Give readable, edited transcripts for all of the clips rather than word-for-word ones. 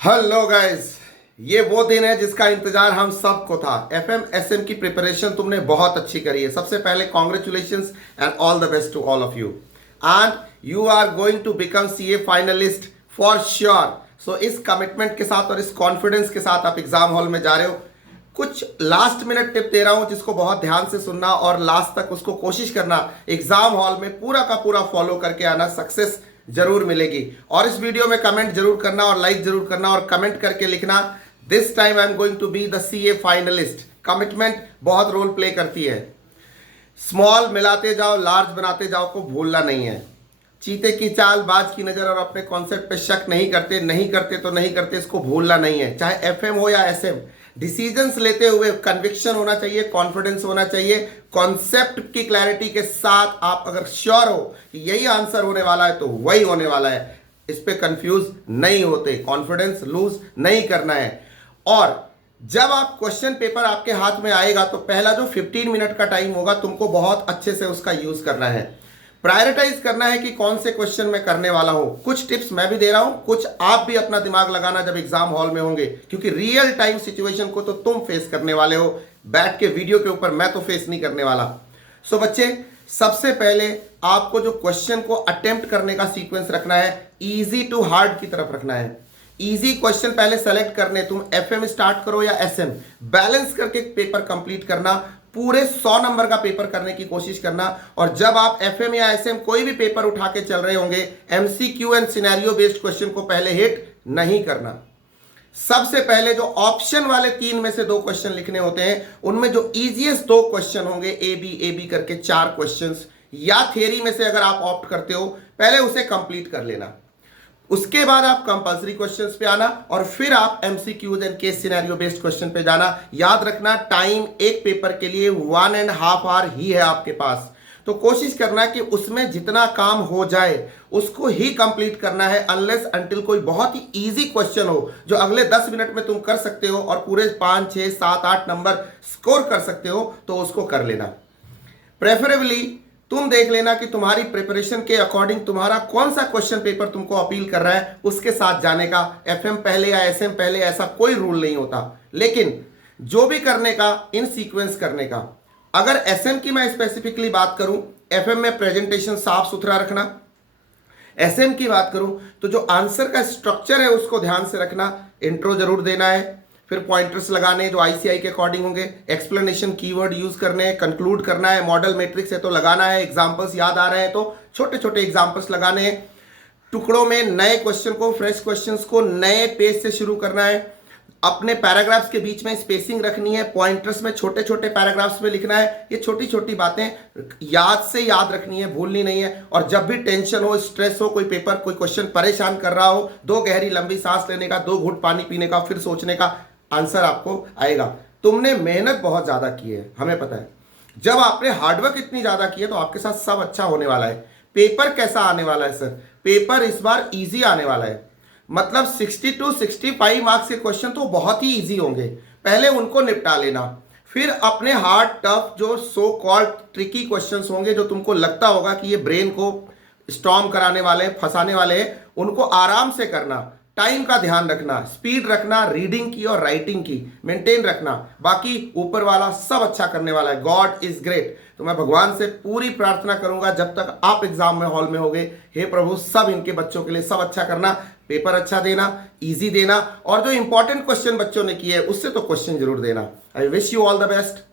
Hello guys, ये वो दिन है जिसका इंतजार हम सबको था। एफएम एसएम की प्रिपरेशन तुमने बहुत अच्छी करी है। सबसे पहले congratulations and all the best to all of you and you are going to become CA finalist for sure. So इस कमिटमेंट के साथ और इस कॉन्फिडेंस के साथ आप एग्जाम हॉल में जा रहे हो। कुछ लास्ट मिनट टिप दे रहा हूं जिसको बहुत ध्यान से सुनना और लास्ट तक उसको कोशिश करना एग्जाम हॉल में पूरा का पूरा फॉलो करके आना। सक्सेस जरूर मिलेगी। और इस वीडियो में कमेंट जरूर करना और लाइक जरूर करना और कमेंट करके लिखना this time I am going to be the CA finalist. Commitment बहुत रोल प्ले करती है। स्मॉल मिलाते जाओ, लार्ज बनाते जाओ को भूलना नहीं है। चीते की चाल, बाज की नजर और अपने कॉन्सेप्ट पे शक नहीं करते तो नहीं करते, इसको भूलना नहीं है। चाहे एफएम हो या एसएम, डिसीजंस लेते हुए कन्विक्शन होना चाहिए, कॉन्फिडेंस होना चाहिए। कॉन्सेप्ट की क्लैरिटी के साथ आप अगर श्योर हो कि यही आंसर होने वाला है तो वही होने वाला है। इस पे कंफ्यूज नहीं होते, कॉन्फिडेंस लूज नहीं करना है। और जब आप क्वेश्चन पेपर आपके हाथ में आएगा तो पहला जो 15 मिनट का टाइम होगा तुमको बहुत अच्छे से उसका यूज करना है। प्रायोरिटाइज करना है कि कौन से क्वेश्चन मैं करने वाला हूं। कुछ टिप्स मैं भी दे रहा हूं, कुछ आप भी अपना दिमाग लगाना जब एग्जाम हॉल में होंगे, क्योंकि रियल टाइम सिचुएशन को तो तुम फेस करने वाले हो, बैठ के वीडियो के ऊपर मैं तो फेस नहीं करने वाला। सो बच्चे, सबसे पहले आपको जो क्वेश्चन को अटेम्प्ट करने का सीक्वेंस रखना है, इजी टू हार्ड की तरफ रखना है। इजी क्वेश्चन पहले सेलेक्ट करने, तुम एफएम स्टार्ट करो या एसएम, बैलेंस करके पेपर कंप्लीट करना। पूरे 100 नंबर का पेपर करने की कोशिश करना। और जब आप एफएम या एसएम कोई भी पेपर उठा के चल रहे होंगे, MCQ and scenario based question को पहले हिट नहीं करना। सबसे पहले जो ऑप्शन वाले 3 में से 2 क्वेश्चन लिखने होते हैं, उनमें जो इजीएस्ट 2 क्वेश्चन होंगे, ए बी करके 4 क्वेश्चंस, या थियरी में से अगर आप ऑप्ट करते हो, पहले उसे कंप्लीट कर लेना। उसके बाद आप कंपल्सरी क्वेश्चंस पे आना और फिर आप MCQs and case scenario based question पे जाना। याद रखना, टाइम एक पेपर के लिए 1.5 आवर ही है आपके पास, तो कोशिश करना कि उसमें जितना काम हो जाए उसको ही कंप्लीट करना है, अनलेस अंटिल कोई बहुत ही इजी क्वेश्चन हो जो अगले 10 मिनट में तुम कर सकते हो और पूरे 5, 6, 7, 8 नंबर स्कोर कर सकते हो तो उसको कर लेना। प्रेफरेबली तुम देख लेना कि तुम्हारी प्रिपरेशन के अकॉर्डिंग तुम्हारा कौन सा क्वेश्चन पेपर तुमको अपील कर रहा है, उसके साथ जाने का। एफएम पहले या एसएम पहले ऐसा कोई रूल नहीं होता, लेकिन जो भी करने का इन सीक्वेंस करने का। अगर एसएम की मैं स्पेसिफिकली बात करूं, एफएम में प्रेजेंटेशन साफ सुथरा रखना। एसएम की बात करूं तो जो आंसर का स्ट्रक्चर है उसको ध्यान से रखना। इंट्रो जरूर देना है, फिर पॉइंटर्स लगाने जो आईसीआई के अकॉर्डिंग होंगे, एक्सप्लेनेशन कीवर्ड यूज करने हैं, कंक्लूड करना है, मॉडल मैट्रिक्स है तो लगाना है, एग्जांपल्स याद आ रहे हैं तो छोटे छोटे एग्जांपल्स लगाने हैं। टुकड़ों में नए क्वेश्चन को, फ्रेश क्वेश्चंस को नए पेज से शुरू करना है। अपने पैराग्राफ्स के बीच में स्पेसिंग रखनी है, पॉइंटर्स में छोटे छोटे पैराग्राफ्स में लिखना है। ये छोटी छोटी बातें याद से याद रखनी है, भूलनी नहीं है। और जब भी टेंशन हो, स्ट्रेस हो, कोई पेपर कोई क्वेश्चन परेशान कर रहा हो, 2 गहरी लंबी सांस लेने का, 2 घूंट पानी पीने का, फिर सोचने का, आंसर आपको आएगा। तुमने मेहनत बहुत ज्यादा की है, हमें पता है। जब आपने हार्डवर्क इतनी ज्यादा की है तो आपके साथ सब अच्छा होने वाला है। पेपर कैसा आने वाला है सर? पेपर इस बार इजी आने वाला है। मतलब 60 to 65 मार्क्स के क्वेश्चन तो बहुत ही इजी होंगे, पहले उनको निपटा लेना। फिर अपने हार्ड टफ जो सो कॉल्ड ट्रिकी क्वेश्चंस होंगे, जो तुमको लगता होगा कि ये ब्रेन को स्टॉर्म कराने वाले, फंसाने वाले हैं, उनको आराम से करना। टाइम का ध्यान रखना, स्पीड रखना, रीडिंग की और राइटिंग की मेंटेन रखना। बाकी ऊपर वाला सब अच्छा करने वाला है। God is great. तो मैं भगवान से पूरी प्रार्थना करूंगा जब तक आप एग्जाम में हॉल में होगे, हे प्रभु सब इनके बच्चों के लिए सब अच्छा करना, पेपर अच्छा देना, इजी देना, और जो इंपॉर्टेंट क्वेश्चन बच्चों ने किए उससे तो क्वेश्चन जरूर देना। आई wish you all the best.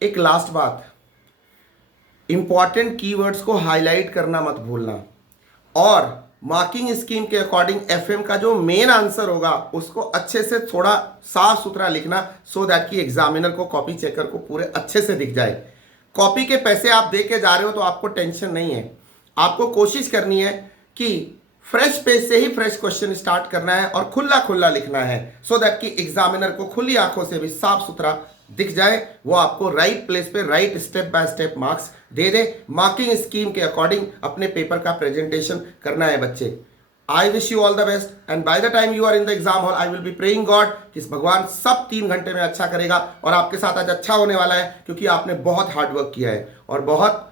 एक लास्ट बात, इंपॉर्टेंट कीवर्ड्स को हाईलाइट करना मत भूलना। और मार्किंग स्कीम के अकॉर्डिंग एफएम का जो मेन आंसर होगा उसको अच्छे से थोड़ा साफ सुथरा लिखना, सो दैट कि एग्जामिनर को, कॉपी चेकर को पूरे अच्छे से दिख जाए। कॉपी के पैसे आप दे के जा रहे हो तो आपको टेंशन नहीं है। आपको कोशिश करनी है कि फ्रेश पेज से ही फ्रेश क्वेश्चन स्टार्ट करना है और खुला खुला लिखना है, सो दैट कि एग्जामिनर को खुली आंखों से भी साफ सुथरा दिख जाए, वो आपको राइट प्लेस पे right step by step marks दे दे। मार्किंग स्कीम के अकॉर्डिंग अपने पेपर का प्रेजेंटेशन करना है बच्चे। I wish you all the best and by the time you are in the exam hall I will be praying God कि भगवान सब 3 घंटे में अच्छा करेगा और आपके साथ आज अच्छा होने वाला है, क्योंकि आपने बहुत हार्डवर्क किया है और बहुत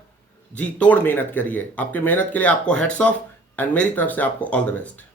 जी तोड़ मेहनत करी है। आपकी मेहनत के लिए आपको हेड्स ऑफ एंड मेरी तरफ से आपको ऑल द बेस्ट।